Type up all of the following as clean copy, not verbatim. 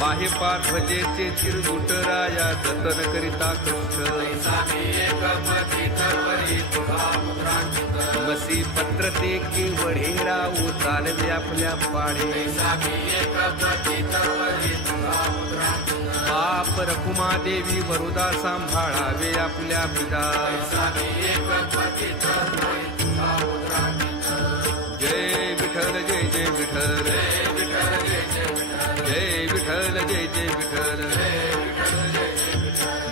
बाहे पाठजेचे चिरगुटराया जतन करिता कष्ट मसी पत्र ते केवढेरा उचालले आपल्या पाडे बाप रखुमादेवी वरुदा सांभाळावे आपल्या पिता जय विठ्ठल जय जय विठ्ठल जय विठ्ठल जय जय विठ्ठल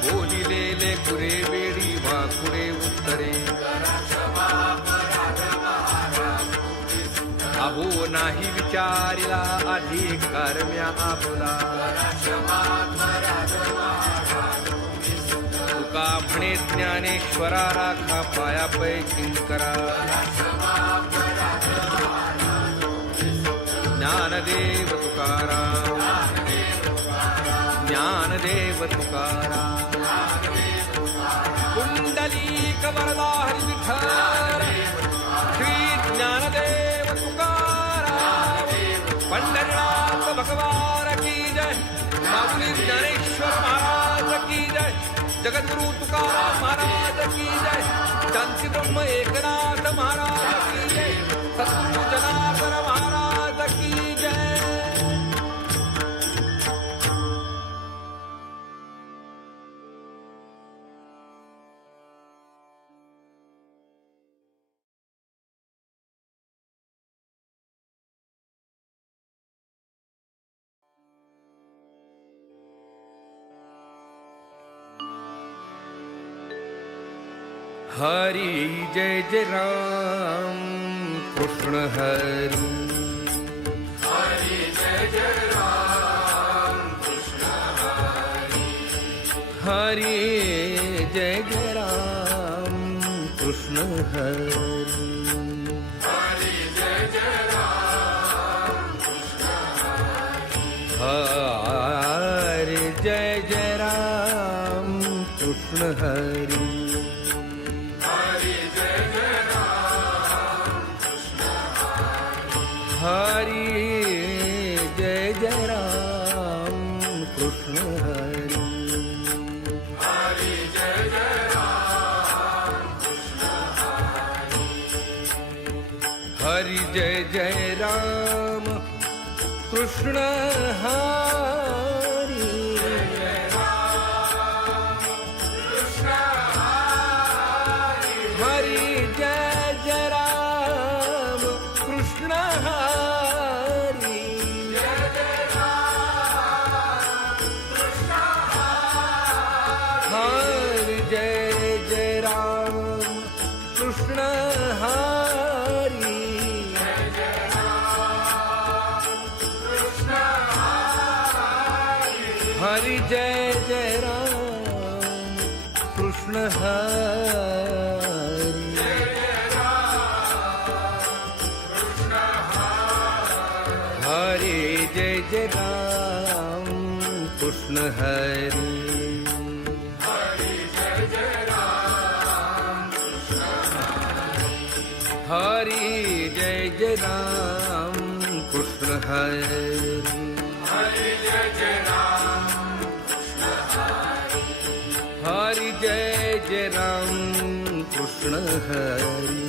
बोलिलेले कुरे वेडी वाकुरे उत्तरे अहो नाही विचारिला अधिकार म्या आपला तुका म्हणे ज्ञानेश्वरा राखा पाया पै किंकरा ज्ञानदेव तुकाराम ज्ञानदेव तुकाराम कुंडलीक वरदा हरी विठ्ठल श्री ज्ञानदेव तुकाराम पंढरीनाथ भगवान की जय माऊली ज्ञानेश्वर महाराज की जय जगद्गुरु तुकाराम महाराज की जय शांती ब्रह्म एकनाथ महाराज की जय सद्गुरु जनार्दन महाराज की जय। हरि जय जय राम कृष्ण हरि हरि जय जय राम कृष्ण हरि हरि जय जय राम कृष्ण हरि हरि जय जय राम कृष्ण हरि जय जय राम कृष्ण हरि हरि जय जय राम कृष्ण हरि हरि जय जय राम कृष्ण हरि जय जय राम कृष्ण हरि हरि जय जय राम कृष्ण हरि हरि जय जय राम कृष्ण हरि हरि जय जय राम कृष्ण हरि हरि जय जय राम कृष्ण हरि हरि जय जय राम कृष्ण हरि हरि जय जय राम हरि जय जय राम कृष्ण हरि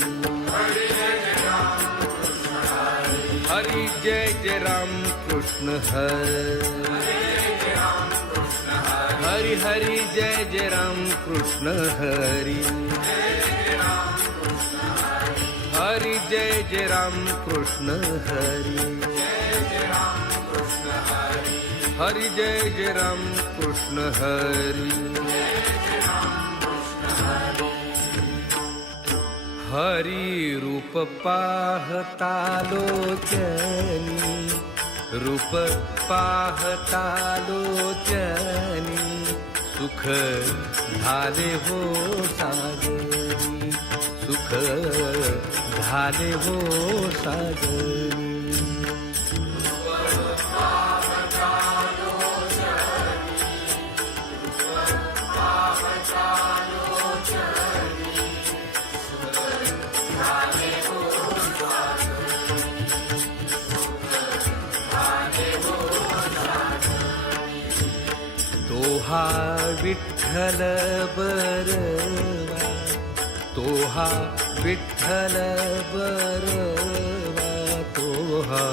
हरि जय जय राम कृष्ण हरि हरि हरि जय जय राम कृष्ण हरि हरि जय जय राम कृष्ण हरि हरि जय जय राम कृष्ण हरि हरि रूप पाहता लोचनी रूप पाहता लोचनी सुख झाले हो सागरी सुख झाले हो सागरी हा विठ्ठल बरवा, तो हा विठ्ठल बरवा, तो हा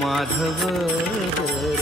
माधव बरवा.